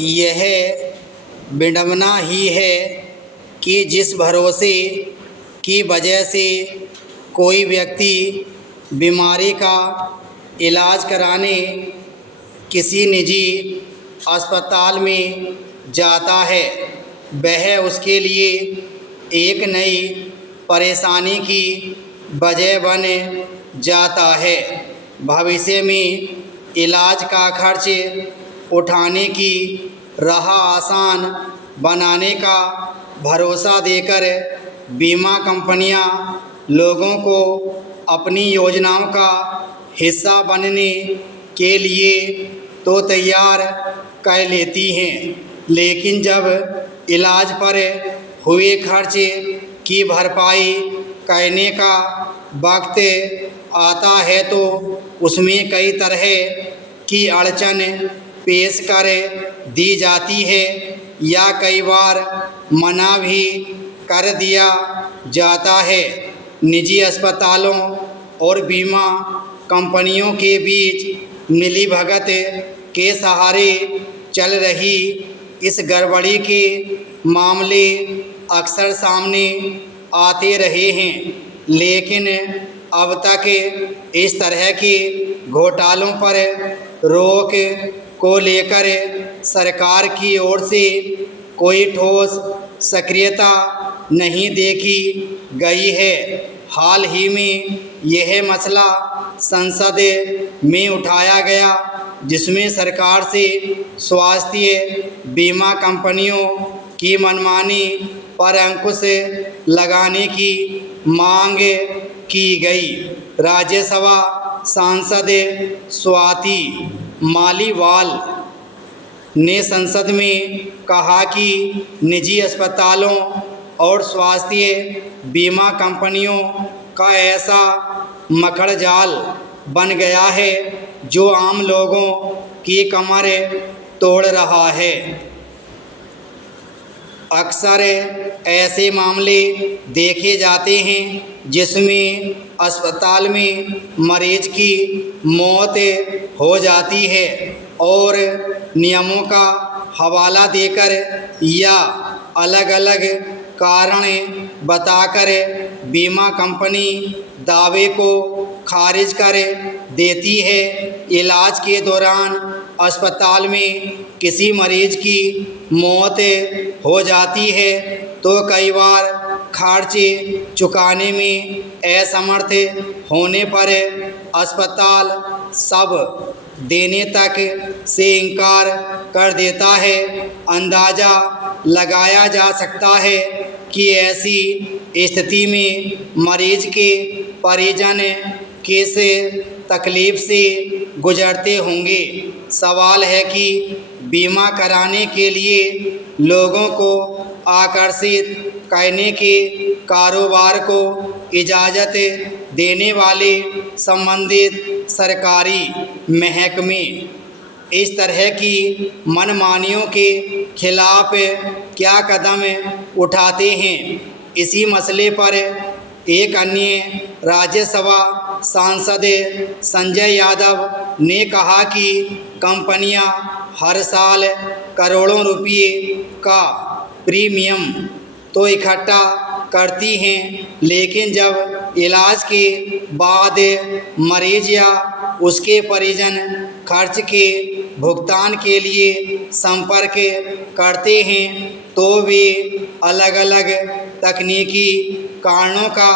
यह विडंबना ही है कि जिस भरोसे की वजह से कोई व्यक्ति बीमारी का इलाज कराने किसी निजी अस्पताल में जाता है, वह उसके लिए एक नई परेशानी की वजह बन जाता है। भविष्य में इलाज का खर्च उठाने की राह आसान बनाने का भरोसा देकर बीमा कंपनियां लोगों को अपनी योजनाओं का हिस्सा बनने के लिए तो तैयार कर लेती हैं, लेकिन जब इलाज पर हुए खर्च की भरपाई करने का वक्त आता है तो उसमें कई तरह की अड़चन पेश कर दी जाती है या कई बार मना भी कर दिया जाता है। निजी अस्पतालों और बीमा कंपनियों के बीच मिलीभगत के सहारे चल रही इस गड़बड़ी के मामले अक्सर सामने आते रहे हैं, लेकिन अब तक इस तरह के घोटालों पर रोक को लेकर सरकार की ओर से कोई ठोस सक्रियता नहीं देखी गई है। हाल ही में यह मसला संसद में उठाया गया, जिसमें सरकार से स्वास्थ्य बीमा कंपनियों की मनमानी पर अंकुश लगाने की मांग की गई। राज्यसभा सांसद स्वाति मालीवाल ने संसद में कहा कि निजी अस्पतालों और स्वास्थ्य बीमा कंपनियों का ऐसा मखड़जाल बन गया है जो आम लोगों की कमर तोड़ रहा है। अक्सर ऐसे मामले देखे जाते हैं जिसमें अस्पताल में मरीज की मौत हो जाती है और नियमों का हवाला देकर या अलग अलग कारण बताकर बीमा कंपनी दावे को खारिज कर देती है। इलाज के दौरान अस्पताल में किसी मरीज की मौत हो जाती है तो कई बार खर्च चुकाने में असमर्थ होने पर अस्पताल सब देने तक से इनकार कर देता है। अंदाज़ा लगाया जा सकता है कि ऐसी स्थिति में मरीज के परिजन किस तकलीफ से गुजरते होंगे। सवाल है कि बीमा कराने के लिए लोगों को आकर्षित करने के कारोबार को इजाज़त देने वाले संबंधित सरकारी महकमे इस तरह की मनमानियों के खिलाफ क्या कदम उठाते हैं। इसी मसले पर एक अन्य राज्यसभा सांसद संजय यादव ने कहा कि कंपनियां हर साल करोड़ों रुपए का प्रीमियम तो इकट्ठा करती हैं, लेकिन जब इलाज के बाद मरीज या उसके परिजन खर्च के भुगतान के लिए संपर्क करते हैं तो वे अलग अलग तकनीकी कारणों का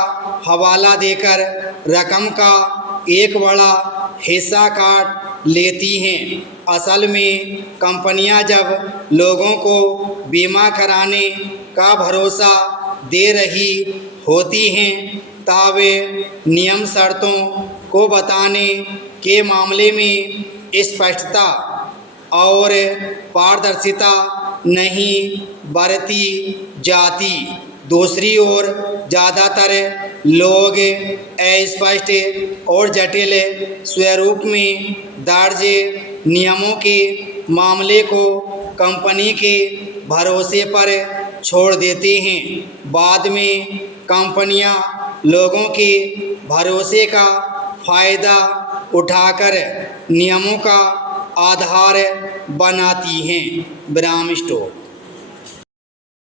हवाला देकर रकम का एक बड़ा हिस्सा काट लेती हैं। असल में कंपनियां जब लोगों को बीमा कराने का भरोसा दे रही होती हैं तब नियम शर्तों को बताने के मामले में स्पष्टता और पारदर्शिता नहीं बरती जाती। दूसरी ओर ज़्यादातर लोग अस्पष्ट और जटिल स्वरूप में दर्ज नियमों के मामले को कंपनी के भरोसे पर छोड़ देते हैं। बाद में कंपनियां लोगों के भरोसे का फ़ायदा उठाकर नियमों का आधार बनाती हैं। विराम स्टॉप।